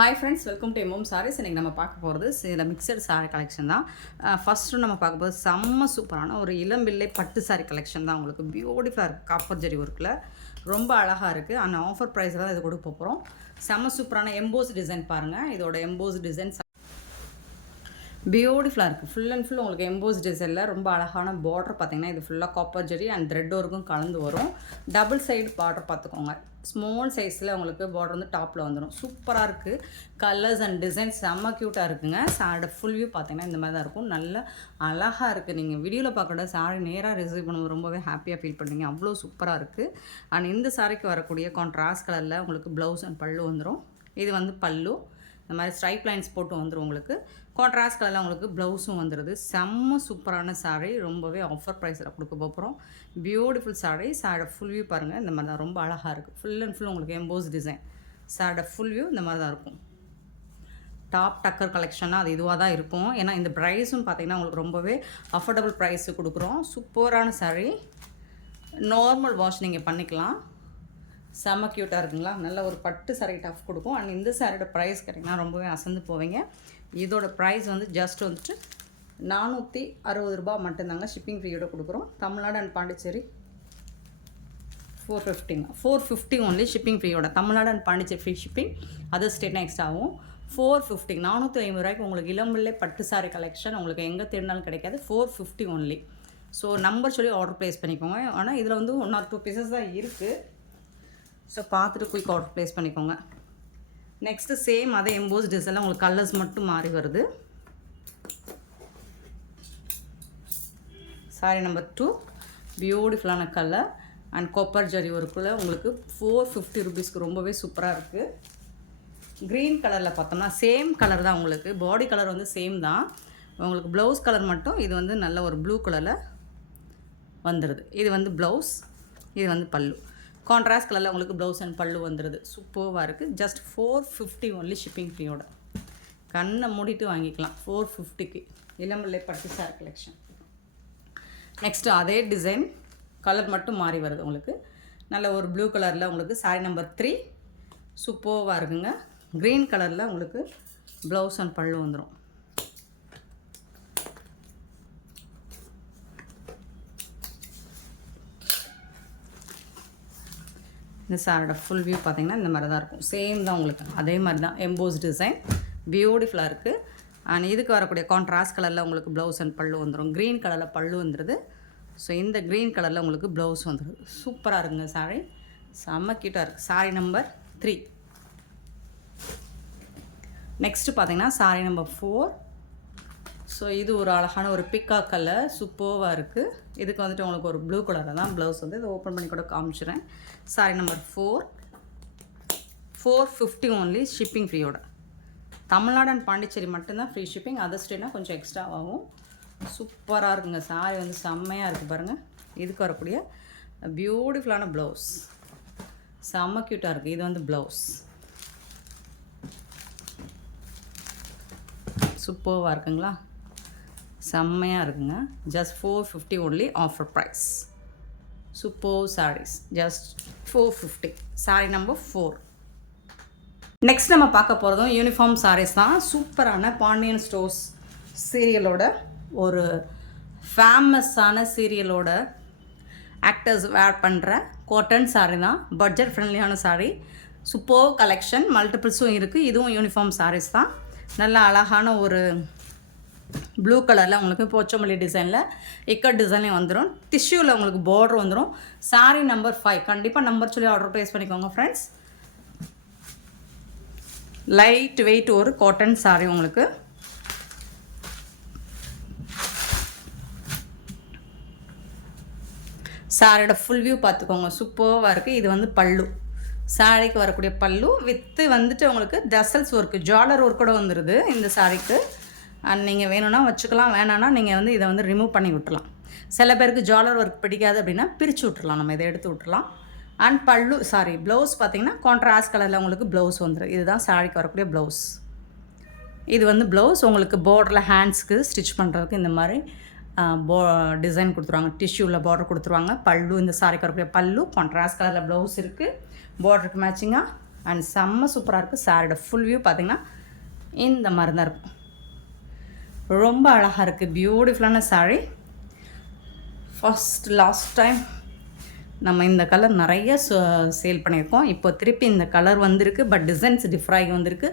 Hi friends, welcome to MM saris. இன்றைக்கி நம்ம பார்க்க போகிறது சில மிக்சட் சாரீ கலெக்ஷன் தான். ஃபஸ்ட்டு நம்ம பார்க்க போகிறது செம்ம சூப்பரான ஒரு இளம்பிள்ளை பட்டு சாரீ கலெக்ஷன் தான். உங்களுக்கு பியூட்டிஃபுல்லாக இருக்குது, காப்பர் ஜரி ஒர்க்கில் ரொம்ப அழகாக இருக்குது. அந்த ஆஃபர் ப்ரைஸில் தான் இது கொடுக்க போகிறோம். செம்ம சூப்பரான எம்போஸ் டிசைன் பாருங்கள். இதோட எம்போஸ் டிசைன் பியூட்டிஃபுல்லாக இருக்குது. ஃபுல் அண்ட் ஃபுல் உங்களுக்கு எம்போஸ் டிசைனில் ரொம்ப அழகான பார்டர் பார்த்திங்கன்னா இது ஃபுல்லாக காப்பர் ஜரி அண்ட் த்ரெட் ஒர்க்கும் கலந்து வரும். டபுள் சைடு பார்டர் பார்த்துக்கோங்க. ஸ்மால் சைஸில் உங்களுக்கு பார்டர் வந்து டாப்பில் வந்துடும். சூப்பராக இருக்குது. கலர்ஸ் அண்ட் டிசைன்ஸ் செம்ம க்யூட்டாக இருக்குங்க. சாரோட ஃபுல் வியூ பார்த்திங்கன்னா இந்த மாதிரி தான் இருக்கும். நல்ல அழகாக இருக்குது. நீங்கள் வீடியோவில் பார்க்குற சாரி நேராக ரிசீவ் பண்ணும்போது ரொம்பவே ஹாப்பியாக ஃபீல் பண்ணுவீங்க. அவ்வளோ சூப்பராக இருக்குது. அண்ட் இந்த சாரிக்கு வரக்கூடிய கான்ட்ராஸ்ட் கலரில் உங்களுக்கு ப்ளவுஸ் அண்ட் பல்லு வந்துடும். இது வந்து பல்லு இந்த மாதிரி ஸ்ட்ரைப் லைன்ஸ் போட்டு வந்துடும். உங்களுக்கு கான்ட்ராஸ்ட் கலரில் உங்களுக்கு ப்ளவுஸும் வந்துடுது. செம்ம சூப்பரான சாரீ. ரொம்பவே ஆஃபர் ப்ரைஸில் கொடுக்க போகிறோம். பியூட்டிஃபுல் சாரீ. சாரோட ஃபுல் வியூ பாருங்கள். இந்த மாதிரி தான் ரொம்ப அழகாக இருக்குது. ஃபுல் அண்ட் ஃபுல் உங்களுக்கு எம்போஸ் டிசைன். சாரோட ஃபுல் வியூ இந்த மாதிரி தான் இருக்கும். டாப் டக்கர் கலெக்ஷனாக அது இதுவாக தான் இருக்கும். ஏன்னா இந்த ப்ரைஸும் பார்த்திங்கன்னா உங்களுக்கு ரொம்பவே அஃபோர்டபுள் ப்ரைஸு கொடுக்குறோம். சூப்பரான சாரீ. நார்மல் வாஷ் நீங்கள் பண்ணிக்கலாம். செம்ம க்யூட்டாக இருக்குங்களா? நல்ல ஒரு பட்டு சாரீ டஃப் கொடுக்கும். அண்ட் இந்த சாரியோட ப்ரைஸ் கேட்டிங்கன்னா ரொம்பவே அசந்து போவீங்க. இதோட ப்ரைஸ் வந்து ஜஸ்ட் வந்துட்டு 460 ரூபா மட்டும்தாங்க. ஷிப்பிங் ஃப்ரீயோட கொடுக்குறோம். Tamil Nadu and Pondicherry 450 only shipping ஃப்ரீயோட. Tamil Nadu and Pondicherry free shipping. Other ஸ்டேட்னா எக்ஸ்ட்ரா ஆகும். 450 450 ரூபாய்க்கு உங்களுக்கு இளம்பிள்ளை பட்டு சாரீ கலெக்ஷன் உங்களுக்கு எங்கே தேடினாலும் கிடைக்காது. 450 ஒன்லி. ஸோ நம்பர் சொல்லி ஆர்டர் ப்ளேஸ் பண்ணிக்கோங்க. ஆனால் இதில் வந்து 1 or 2 பீசஸ் தான் இருக்குது. ஸோ பார்த்துட்டு குயிக் ஆர்டர் ப்ளேஸ் பண்ணிக்கோங்க. நெக்ஸ்ட்டு சேம் அதே எம்போஸ் டிசைனில் உங்களுக்கு கலர்ஸ் மட்டும் மாறி வருது. சாரி நம்பர் 2 பியூட்டிஃபுல்லான கலர் அண்ட் காப்பர் ஜரி ஒர்க்கில் உங்களுக்கு 450 ருபீஸ்க்கு ரொம்பவே சூப்பராக இருக்குது. க்ரீன் கலரில் பார்த்தோம்னா சேம் கலர் தான். உங்களுக்கு பாடி கலர் வந்து சேம் தான். உங்களுக்கு ப்ளவுஸ் கலர் மட்டும் இது வந்து நல்ல ஒரு ப்ளூ கலரில் வந்துடுது. இது வந்து ப்ளவுஸ், இது வந்து பல்லு. கான்ட்ராஸ்ட் கலரில் உங்களுக்கு ப்ளவுஸ் அண்ட் பல்லு வந்துடுது. சூப்பராக இருக்குது. ஜஸ்ட் 450 ஒன்லி ஷிப்பிங் ஃப்ரீயோட. கண்ணை மூடிட்டு வாங்கிக்கலாம் 450க்கு இளம்பிள்ளை பட்டு சாரீ கலெக்ஷன். நெக்ஸ்ட்டு அதே டிசைன் கலர் மட்டும் மாறி வருது. உங்களுக்கு நல்ல ஒரு ப்ளூ கலரில் உங்களுக்கு சாரீ நம்பர் 3 சூப்பராக இருக்குங்க. க்ரீன் கலரில் உங்களுக்கு ப்ளவுஸ் அண்ட் பல்லு வந்துடும். இந்த சாரோட ஃபுல் வியூ பார்த்திங்கன்னா இந்த மாதிரி தான் இருக்கும். சேம் தான் உங்களுக்கு அதே மாதிரி தான் எம்போஸ் டிசைன். பியூட்டிஃபுல்லாக இருக்குது. அண்ட் இதுக்கு வரக்கூடிய கான்ட்ராஸ்ட் கலரில் உங்களுக்கு ப்ளவுஸ் அண்ட் பல்லு வந்துடும். க்ரீன் கலரில் பல்லு வந்துடுது. ஸோ இந்த க்ரீன் கலரில் உங்களுக்கு ப்ளவுஸ் வந்துடுது. சூப்பராக இருக்குங்க சாரீ. செம்ம க்யூட்டாக இருக்குது. சாரீ நம்பர் 3. நெக்ஸ்ட்டு பார்த்திங்கன்னா சாரீ நம்பர் 4. ஸோ இது ஒரு அழகான ஒரு பிக்கா கலர். சூப்பராக இருக்குது. இதுக்கு வந்துட்டு உங்களுக்கு ஒரு ப்ளூ கலரில் தான் ப்ளவுஸ் வந்து இதை ஓப்பன் பண்ணி கூட காமிச்சிடுறேன். சாரீ நம்பர் 4 450 ஒன்லி ஷிப்பிங் ஃப்ரீயோட. தமிழ்நாடு அண்ட் பாண்டிச்சேரி மட்டும்தான் ஃப்ரீ ஷிப்பிங். அதர் ஸ்டேட்னா கொஞ்சம் எக்ஸ்ட்ரா ஆகும். சூப்பராக இருக்குங்க. சாரீ வந்து செம்மையாக இருக்குது பாருங்கள். இதுக்கு வரக்கூடிய பியூட்டிஃபுல்லான ப்ளவுஸ் செம்ம க்யூட்டாக இருக்குது. இது வந்து ப்ளவுஸ் சூப்பராக இருக்குங்களா? செம்மையாக இருக்குங்க. Just 450 only offer price. Super saris just 450. Sari number 4. Next நம்ம பார்க்க போகிறதும் யூனிஃபார்ம் சாரீஸ் தான். சூப்பரான பாண்டியன் ஸ்டோர்ஸ் சீரியலோட ஒரு ஃபேமஸான சீரியலோட ஆக்டர்ஸ் வேர் பண்ணுற காட்டன் சாரீ தான். பட்ஜெட் ஃப்ரெண்ட்லியான சாரீ. Super collection. மல்டிபிள்ஸும் இருக்குது. இதுவும் யூனிஃபார்ம் சாரீஸ் தான். நல்ல அழகான ஒரு ப்ளூ கலரில் உங்களுக்கு போச்சமல்லி டிசைனில் இக்கட் டிசைன்லேயும் வந்துடும். டிஷ்யூவில் உங்களுக்கு பார்டர் வந்துடும். சாரீ நம்பர் 5. கண்டிப்பாக நம்பர் சொல்லி ஆர்டர் ப்ளேஸ் பண்ணிக்கோங்க ஃப்ரெண்ட்ஸ். லைட் வெயிட் ஒரு காட்டன் சாரீ உங்களுக்கு. சாரியோட ஃபுல் வியூ பார்த்துக்கோங்க. சூப்பராக இருக்குது. இது வந்து பல்லு. சாரிக்கு வரக்கூடிய பல்லு வித்து வந்துட்டு உங்களுக்கு டசல்ஸ் ஒர்க்கு ஜாலர் ஒர்க்கோட வந்துடுது இந்த சாரிக்கு. அண்ட் நீங்கள் வேணும்னா வச்சுக்கலாம், வேணான்னா நீங்கள் வந்து இதை வந்து ரிமூவ் பண்ணி விட்டுலாம். சில பேருக்கு ஜாலர் ஒர்க் பிடிக்காது அப்படின்னா பிரித்து விட்டுறலாம். நம்ம இதை எடுத்து விட்டுலாம். அண்ட் பல்லு ப்ளவுஸ் பார்த்திங்கன்னா கான்ட்ராஸ்ட் கலரில் உங்களுக்கு ப்ளவுஸ் வந்துடும். இதுதான் சாரிக்கு வரக்கூடிய ப்ளவுஸ். இது வந்து ப்ளவுஸ் உங்களுக்கு பார்டரில் ஹேண்ட்ஸ்க்கு ஸ்டிச் பண்ணுறதுக்கு இந்த மாதிரி டிசைன் கொடுத்துருவாங்க. டிஷ்யூவில் பார்டர் கொடுத்துருவாங்க. பல்லு இந்த சாரிக்கு வரக்கூடிய பல்லு கான்ட்ராஸ்ட் கலரில் ப்ளவுஸ் இருக்குது. பார்டருக்கு மேட்சிங்காக அண்ட் செம்ம சூப்பராக இருக்குது. சாரியோட ஃபுல் வியூ பார்த்திங்கன்னா இந்த மாதிரி தான் இருக்கும். ரொம்ப அழகாக இருக்குது. பியூட்டிஃபுல்லான சாரீ. லாஸ்ட் டைம் நம்ம இந்த கலர் நிறைய சேல் பண்ணியிருக்கோம். இப்போ திருப்பி இந்த கலர் வந்திருக்கு, பட் டிசைன்ஸ் டிஃப்ராகி வந்திருக்கு.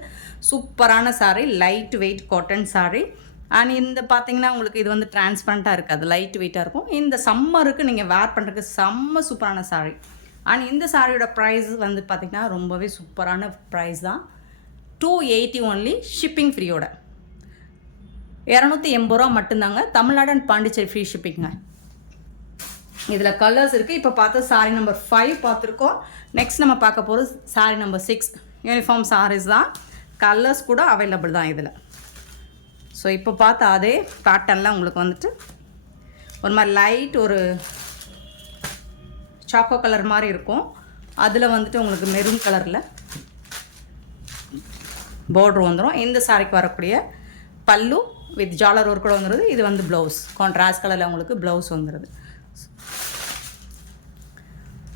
சூப்பரான sari, light weight cotton sari. And இந்த பார்த்தீங்கன்னா உங்களுக்கு இது வந்து டிரான்ஸ்பரண்ட்டாக இருக்காது, லைட் வெயிட்டாக இருக்கும். இந்த சம்மருக்கு நீங்கள் வேர் பண்ணுறதுக்கு செம்ம சூப்பரான சாரீ. அண்ட் இந்த சாரியோட ப்ரைஸ் வந்து பார்த்திங்கன்னா ரொம்பவே சூப்பரான ப்ரைஸ் தான். 280 ஒன்லி, ஷிப்பிங் ஃப்ரீயோட. 280 ரூபா மட்டும்தாங்க. தமிழ்நாடு அண்ட் பாண்டிச்சேரி ஃப்ரீ ஷிப்பிங்க. இதில் கலர்ஸ் இருக்குது. இப்போ பார்த்து சாரி நம்பர் 5 பார்த்துருக்கோம். நெக்ஸ்ட் நம்ம பார்க்க போகிறது சாரி நம்பர் 6. யூனிஃபார்ம் சாரீஸ் தான், கலர்ஸ் கூட அவைலபிள் தான் இதில். ஸோ இப்போ பார்த்த அதே பேட்டர்னில் உங்களுக்கு வந்துட்டு ஒரு மாதிரி லைட் ஒரு சாக்கோ கலர் மாதிரி இருக்கும். அதில் வந்துட்டு உங்களுக்கு மெரூன் கலரில் பார்டர் வந்துடும். இந்த சாரிக்கு வரக்கூடிய பல்லு வித் ஜாலர் ஒர்க் கூட வந்துடுது. இது வந்து ப்ளவுஸ் கான்ட்ராஸ்ட் கலரில் உங்களுக்கு ப்ளவுஸ் வந்துடுது.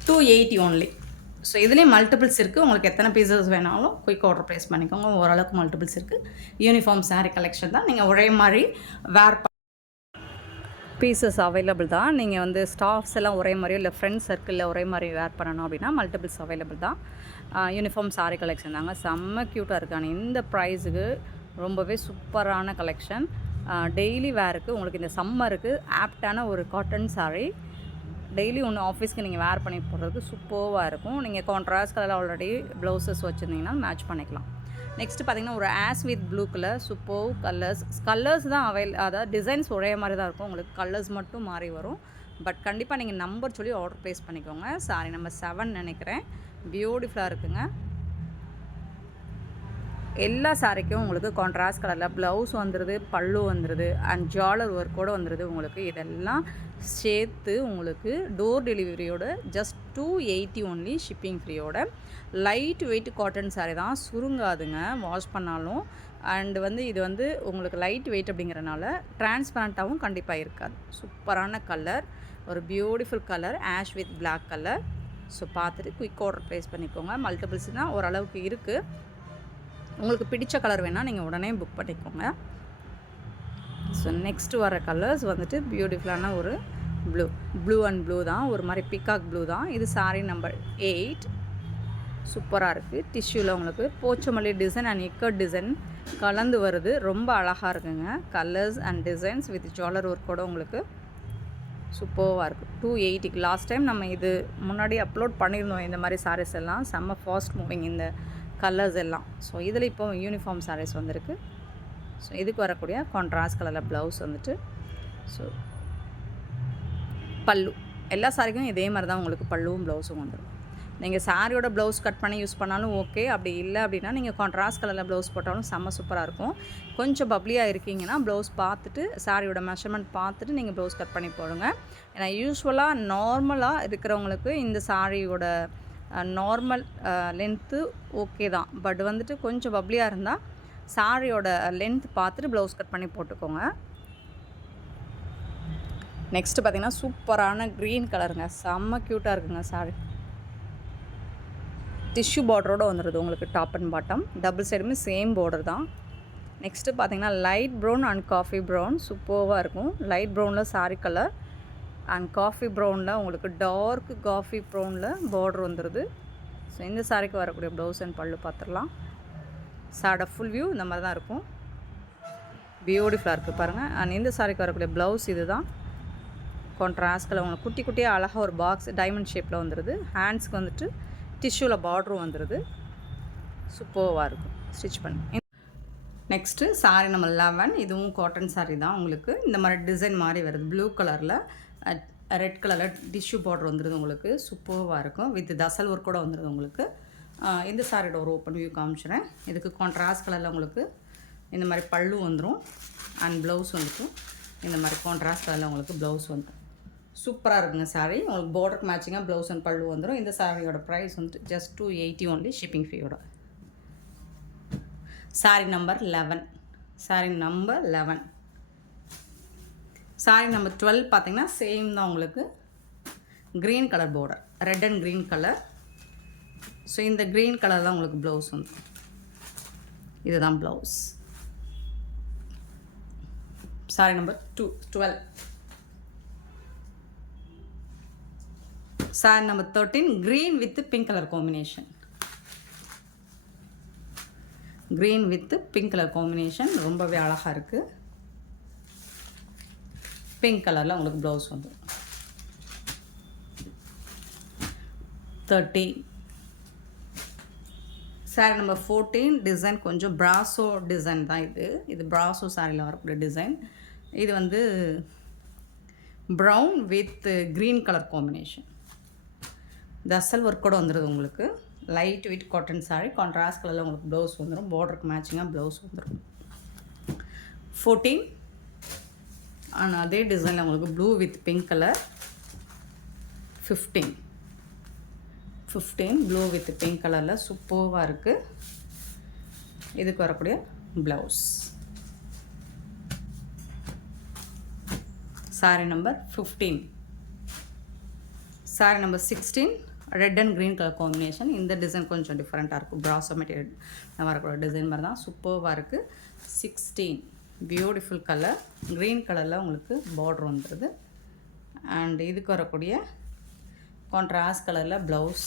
280 ஒன்லி. ஸோ இதுலேயும் மல்டிபிள்ஸ் இருக்குது. உங்களுக்கு எத்தனை பீசஸ் வேணாலும் குயிக் ஆர்டர் ப்ளேஸ் பண்ணிக்கோங்க. ஓரளவுக்கு மல்டிபிள்ஸ் இருக்குது. யூனிஃபார்ம் சாரீ கலெக்ஷன் தான். நீங்கள் ஒரே மாதிரி வேர் பீசஸ் அவைலபிள் தான். நீங்கள் வந்து ஸ்டாஃப்ஸ் எல்லாம் ஒரே மாதிரியோ இல்லை ஃப்ரெண்ட்ஸ் சர்க்கிளில் ஒரே மாதிரி வேர் பண்ணணும் அப்படின்னா மல்டிபிள்ஸ் அவைலபிள் தான். யூனிஃபார்ம் சாரீ கலெக்ஷன் தாங்க. செம்ம க்யூட்டாக இருக்காங்க. இந்த ப்ரைஸுக்கு ரொம்பவே சூப்பரான கலெக்ஷன். டெய்லி வேருக்கு உங்களுக்கு இந்த சம்மருக்கு ஆப்டான ஒரு காட்டன் சாரீ. டெய்லி ஒன்று ஆஃபீஸ்க்கு நீங்கள் வேர் பண்ணி போடுறதுக்கு சூப்பராக இருக்கும். நீங்கள் கான்ட்ராஸ்ட் கலரில் ஆல்ரெடி ப்ளவுசஸ் வச்சுருந்தீங்கன்னா மேட்ச் பண்ணிக்கலாம். நெக்ஸ்ட்டு பார்த்திங்கன்னா ஒரு as with blue colour super colours தான் அதாவது டிசைன்ஸ் ஒரே மாதிரி தான் இருக்கும். உங்களுக்கு கலர்ஸ் மட்டும் மாறி வரும். பட் கண்டிப்பாக நீங்கள் நம்பர் சொல்லி ஆர்டர் ப்ளேஸ் பண்ணிக்கோங்க. சாரி நம்பர் 7 நினைக்கிறேன். பியூட்டிஃபுல்லாக இருக்குங்க. எல்லா சாரிக்கும் உங்களுக்கு கான்ட்ராஸ்ட் கலரில் ப்ளவுஸ் வந்துடுது, பல்லு வந்துடுது, அண்ட் ஜாலர் ஒர்க்கோடு வந்துடுது. உங்களுக்கு இதெல்லாம் சேர்த்து உங்களுக்கு டோர் டெலிவரியோட ஜஸ்ட் 280 ஒன்லி, ஷிப்பிங் ஃப்ரீயோட. லைட் வெயிட் காட்டன் சாரீ தான், சுருங்காதுங்க வாஷ் பண்ணாலும். அண்டு வந்து இது வந்து உங்களுக்கு லைட் வெயிட் அப்படிங்கிறனால டிரான்ஸ்பரண்ட்டாகவும் கண்டிப்பாக இருக்காது. சூப்பரான கலர், ஒரு beautiful colour, ash with black colour. So பார்த்துட்டு குயிக் ஆர்டர் ப்ளேஸ் பண்ணிக்கோங்க. மல்டிபிள்ஸ்னால் ஓரளவுக்கு இருக்குது. உங்களுக்கு பிடிச்ச கலர் வேணால் நீங்கள் உடனே புக் பண்ணிக்கோங்க. ஸோ நெக்ஸ்ட்டு வர கலர்ஸ் வந்துட்டு பியூட்டிஃபுல்லான ஒரு ப்ளூ அண்ட் ப்ளூ தான், ஒரு மாதிரி பிகாக் ப்ளூ தான். இது சாரீ நம்பர் 8. சூப்பராக இருக்குது. டிஷ்யூவில் உங்களுக்கு Pochampally design and ikat design கலந்து வருது. ரொம்ப அழகாக இருக்குங்க. கலர்ஸ் அண்ட் டிசைன்ஸ் வித் ஜாலர் ஒர்க்கோடு உங்களுக்கு சூப்பராக இருக்குது. 280க்கு லாஸ்ட் டைம் நம்ம இது முன்னாடி அப்லோட் பண்ணியிருந்தோம். இந்த மாதிரி சாரீஸ் எல்லாம் செம்ம ஃபாஸ்ட் மூவிங் இந்த கலர்ஸ் எல்லாம். ஸோ இதில் இப்போ யூனிஃபார்ம் சாரீஸ் வந்திருக்கு. ஸோ இதுக்கு வரக்கூடிய கான்ட்ராஸ்ட் கலரில் ப்ளவுஸ் வந்துட்டு, ஸோ பல்லு எல்லா சாரிக்கும் இதே மாதிரி தான் உங்களுக்கு பல்லுவும் ப்ளவுஸும் வந்துடும். நீங்கள் சாரியோட ப்ளவுஸ் கட் பண்ணி யூஸ் பண்ணாலும் ஓகே, அப்படி இல்லை அப்படின்னா நீங்கள் கான்ட்ராஸ்ட் கலரில் ப்ளவுஸ் போட்டாலும் செம்ம சூப்பராக இருக்கும். கொஞ்சம் பப்ளியாக இருக்கீங்கன்னா ப்ளவுஸ் பார்த்துட்டு சாரியோட மெஷர்மெண்ட் பார்த்துட்டு நீங்கள் ப்ளவுஸ் கட் பண்ணி போடுங்க. ஏன்னா யூஸ்வலாக நார்மலாக இருக்கிறவங்களுக்கு இந்த சாரியோட நார்மல் லென்த்து ஓகே தான். பட் வந்துட்டு கொஞ்சம் பப்ளியாக இருந்தால் சாரியோட லென்த் பார்த்துட்டு ப்ளவுஸ் கட் பண்ணி போட்டுக்கோங்க. நெக்ஸ்ட்டு பார்த்திங்கன்னா சூப்பரான க்ரீன் கலருங்க. செம்ம க்யூட்டாக இருக்குங்க சாரி. டிஷ்யூ பார்டரோடு வந்துடுது உங்களுக்கு டாப் அண்ட் பாட்டம். டபுள் சைடுமே சேம் பார்டர் தான். நெக்ஸ்ட்டு பார்த்திங்கன்னா light brown and coffee brown சூப்பராக இருக்கும். லைட் ப்ரௌனில் சாரி கலர் அண்ட் காஃபி ப்ரௌனில் உங்களுக்கு டார்க் காஃபி ப்ரௌனில் பார்டர் வந்துடுது. ஸோ இந்த சாரிக்கு வரக்கூடிய ப்ளவுஸ் அண்ட் பல்லு பார்த்துடலாம். சாரோட ஃபுல் வியூ இந்த மாதிரி தான் இருக்கும். பியூட்டிஃபுல்லாக இருக்குது பாருங்கள். அண்ட் இந்த சாரிக்கு வரக்கூடிய ப்ளவுஸ் இது தான். கான்ட்ராஸ்டில் உங்களுக்கு குட்டி குட்டியாக அழகாக ஒரு பாக்ஸ் டைமண்ட் ஷேப்பில் வந்துடுது. ஹேண்ட்ஸ்க்கு வந்துட்டு டிஷ்யூவில் பார்டரும் வந்துடுது. சூப்பராக இருக்கும் ஸ்டிச் பண்ணி. Next sorry number 11. இதுவும் காட்டன் சாரீ தான். உங்களுக்கு இந்த மாதிரி டிசைன் மாதிரி வருது. ப்ளூ கலரில் ரெட் கலரில் டிஷ்யூ பார்டர் வந்துடுது. உங்களுக்கு சூப்பராக இருக்கும். வித் தசல் ஒர்க் கூட வந்துடுது உங்களுக்கு. இந்த சாரியோட ஒரு ஓப்பன் வியூ காமிச்சிடுறேன். இதுக்கு கான்ட்ராஸ்ட் கலரில் உங்களுக்கு இந்த மாதிரி பல்லு வந்துடும். அண்ட் ப்ளவுஸ் வந்துட்டு இந்த மாதிரி கான்ட்ராஸ்ட் கலரில் உங்களுக்கு ப்ளவுஸ் வந்துடும். சூப்பராக இருக்குங்க சாரீ. உங்களுக்கு பார்டருக்கு மேட்சிங்காக ப்ளவுஸ் அண்ட் பல்லு வந்துடும். இந்த சாரியோட ப்ரைஸ் வந்துட்டு ஜஸ்ட் 280 ஒன்லி, ஷிப்பிங் ஃப்ரீயோட. Sari number 11. Sari number 11. Sari number 12 பார்த்திங்கன்னா சேம் தான் உங்களுக்கு. Green colour border, red and green colour. So இந்த க்ரீன் கலர் தான் உங்களுக்கு ப்ளவுஸ் வந்து. இதுதான் blouse. Sari number 12. Sari number 13 green with pink colour combination. Green with pink colour combination ரொம்பவே அழகாக இருக்குது. பிங்க் கலரில் உங்களுக்கு ப்ளவுஸ் வந்து 30. சாரி நம்பர் 14 டிசைன் கொஞ்சம் ப்ராஸோ டிசைன் தான் இது. இது ப்ராஸோ சாரியில் வரக்கூடிய டிசைன். இது வந்து brown with green colour combination. Tassel ஒர்க்கோடு வந்துடுது உங்களுக்கு. Light weight cotton sari. Contrast கலரில் உங்களுக்கு ப்ளவுஸ் வந்துடும். பார்டருக்கு மேட்சிங்காக ப்ளவுஸ் வந்துடும். 14 ஆனால் அதே டிசைனில் உங்களுக்கு blue with pink colour. 15 blue with pink கலரில் சூப்பராக இருக்குது. இதுக்கு வரக்கூடிய blouse. Sari number 15. Sorry number 16 red and green colour combination. இந்த டிசைன் கொஞ்சம் டிஃப்ரெண்ட்டாக இருக்கும். ப்ராஸோ மெட்டீரியல் வரக்கூடிய டிசைன் மாதிரி தான் சூப்பராக இருக்குது. 16 பியூட்டிஃபுல் கலர். க்ரீன் கலரில் உங்களுக்கு பார்டர் வந்துடுது. அண்ட் இதுக்கு வரக்கூடிய கான்ட்ராஸ்ட் கலரில் ப்ளவுஸ்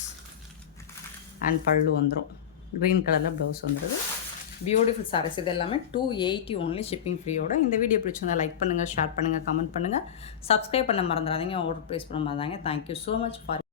அண்ட் பல்லு வந்துடும். க்ரீன் கலரில் ப்ளவுஸ் வந்துடுது. பியூட்டிஃபுல் சாரீஸ். இது எல்லாமே 280 ஒன்லி, ஷிப்பிங் ஃப்ரீயோட. இந்த வீடியோ பிடிச்சிருந்தால் லைக் பண்ணுங்கள், ஷேர் பண்ணுங்கள், கமெண்ட் பண்ணுங்கள். சப்ஸ்கிரைப் பண்ண மறந்துடாதீங்க. ஆர்டர் ப்ளேஸ் பண்ண மறந்தாங்க. Thank you so much for